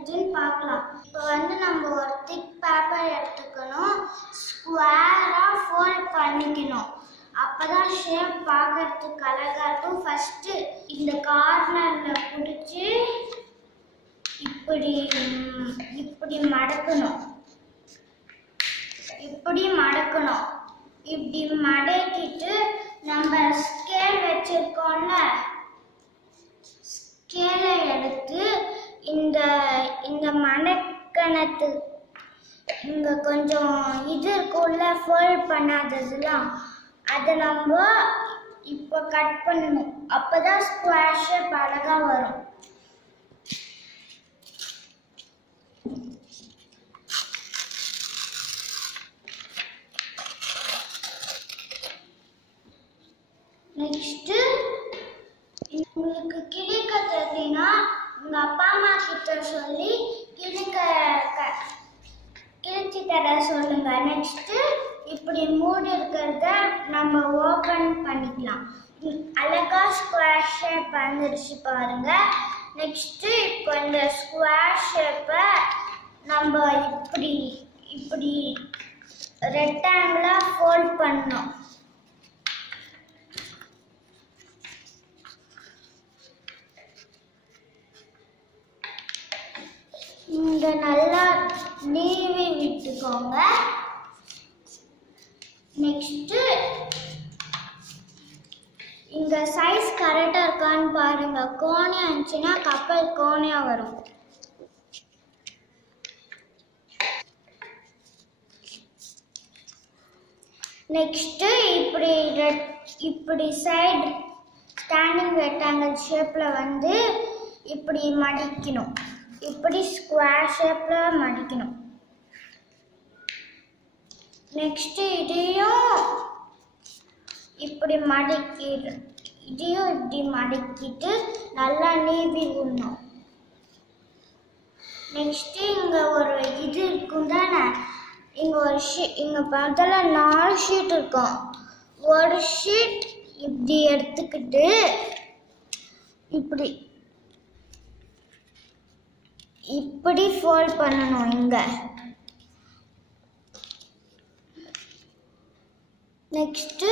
இருக்குன்னு பார்க்கலாம். இப்போ நம்ம ஒரு திக் பேப்பர் எடுத்துக்கணும், ஸ்கொயராக ஃபோல்ட் பண்ணிக்கணும். அப்போதான் ஷேப் பார்க்கறதுக்கு அழகாக இருக்கும். ஃபஸ்ட்டு இந்த கார்னரில் பிடிச்சி இப்படி இப்படி மடக்கணும். இப்படி மடக்கிட்டு நம்ம ஸ்கேல் வச்சிருக்கோம்ல, ஸ்கேலை எடுத்து இந்த மடக்கணத்து இங்கே கொஞ்சம் இது இருக்கும்ல ஃபோல்ட் பண்ணாததுலாம், அதை நம்ம இப்போ கட் பண்ணணும். அப்போ தான் ஸ்கொயர் ஷேப் அழகாக வரும். நெக்ஸ்ட்டு உங்களுக்கு கிழிக்க தெரியும்னா உங்கள் அப்பா அம்மா கிட்ட சொல்லி கிழிச்சி தர சொல்லுங்க. நெக்ஸ்ட்டு இப்படி மூடி இருக்கிறத நம்ம ஓப்பன் பண்ணிக்கலாம். அழகா ஸ்கொயர் ஷேப் வந்துருச்சு பாருங்க. நெக்ஸ்ட்டு இப்போ இந்த ஸ்கொயர் ஷேப்பை நம்ம இப்படி ரெக்டாங்கிளாக ஃபோல்ட் பண்ணணும். இங்க நல்லா நீவி விட்டுக்கோங்க. நெக்ஸ்ட் இங்க சைஸ் கரெக்டா இருக்கான்னு பாருங்க. கோணையா இருந்துச்சுன்னா கப்பல் கோணையா வரும். நெக்ஸ்ட் இப்படி சைடு ஸ்டாண்டிங் ரெக்டாங்கிள் ஷேப்ல இப்படி மடிக்கணும். இப்படி ஸ்கொயர் ஷேப்ல மடிக்கணும். நெக்ஸ்ட் இதையும் இப்படி மடிக்கிட்டு நல்லா நீவி விடணும். நெக்ஸ்ட் இங்க ஒரு இது இருக்கும் தானே, இங்க பார்த்தா 4 ஷீட் இருக்கும். ஒரு ஷீட் இப்படி எடுத்துக்கிட்டு இப்படி ஃபோல்ட் பண்ணணும். இங்க நெக்ஸ்ட்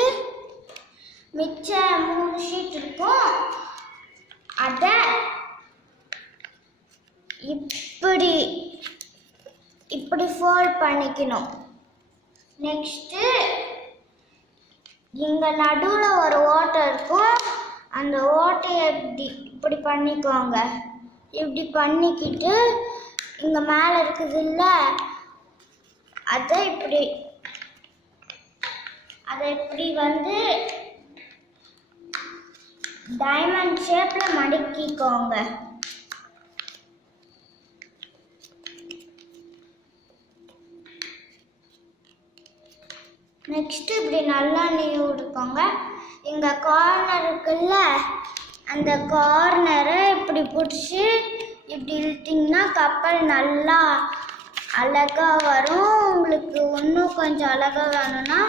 மிச்ச 3 ஷீட் இருக்கும், அத இப்படி ஃபோல்ட் பண்ணிக்கணும். நெக்ஸ்ட் இங்க நடுவுல ஒரு ஓட்டை இருக்கும், அந்த ஓட்டையை இப்படி பண்ணிக்கோங்க. இப்படி பண்ணிக்கிட்டு இங்க மேல இருக்குது இல்ல, அதை இப்படி டைமண்ட் ஷேப்ல மடக்கிக்கோங்க. நெக்ஸ்ட் இப்படி நல்லா நீவி விட்டுக்கோங்க. இங்க கார்னர் இருக்குல்ல, அந்த கார்னரை இப்படி பிடிச்சி இப்படி இழுத்தீங்கன்னா கப்பல் நல்லா அழகா வரும். உங்களுக்கு இன்னும் கொஞ்சம் அழகா வேணும்னா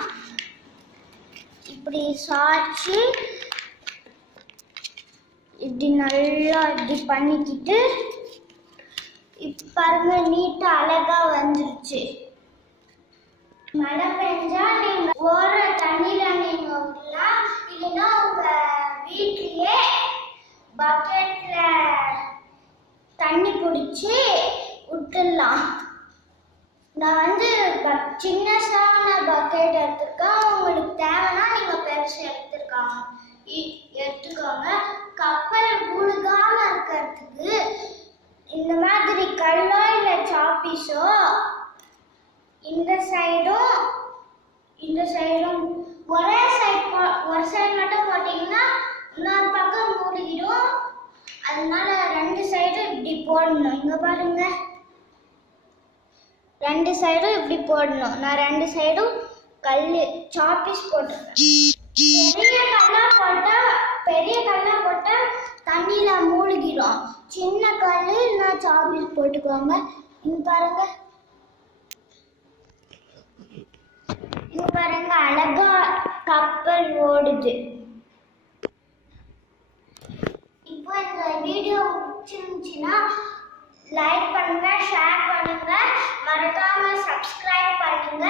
இப்படி சாய்ச்சி இப்படி நல்லா இப்படி பண்ணிக்கிட்டு பாருங்க, நீட்டா அழகா வந்துருச்சு. மழை பெஞ்சா நீங்க ஓர தண்ணியில நீங்க விடலாம், இல்லைன்னா உங்க வீட்லயே பக்கெட்ல தண்ணி பிடிச்சி விட்டுடலாம். நான் சின்னசான பக்கெட் எடுத்துருக்கேன். உங்களுக்கு தேவைன்னா நீங்க பெருசு எடுத்துக்கோங்க. கப்பல் முழுகாம இருக்கிறதுக்கு இந்த மாதிரி கல்லோ இல்லை சாப்பீஸோ இந்த சைடும் ஒரு சைடு மட்டும் போட்டீங்கன்னா இன்னொரு பக்கம் மூடிடும். அதனால 2 சைடும் இப்படி போடணும். இங்க பாருங்க, 2 சைடும் இப்படி போடணும். நான் 2 சைடும் சாப்பீஸ் போட்டிருக்கேன். பெரிய கல்லா போட்டா தண்ணியில மூழ்கிடும். சின்ன கல்லு நான் சாப்பீஸ் போட்டுக்கோங்க. இங்க பாருங்க அழகா கப்பல் ஓடுது. இப்போ இந்த வீடியோ பிடிச்சிருந்துச்சுன்னா லைக் பண்ணுங்க, ஷேர் பண்ணுங்க, மறக்காம சப்ஸ்கிரைப் பண்ணுங்க.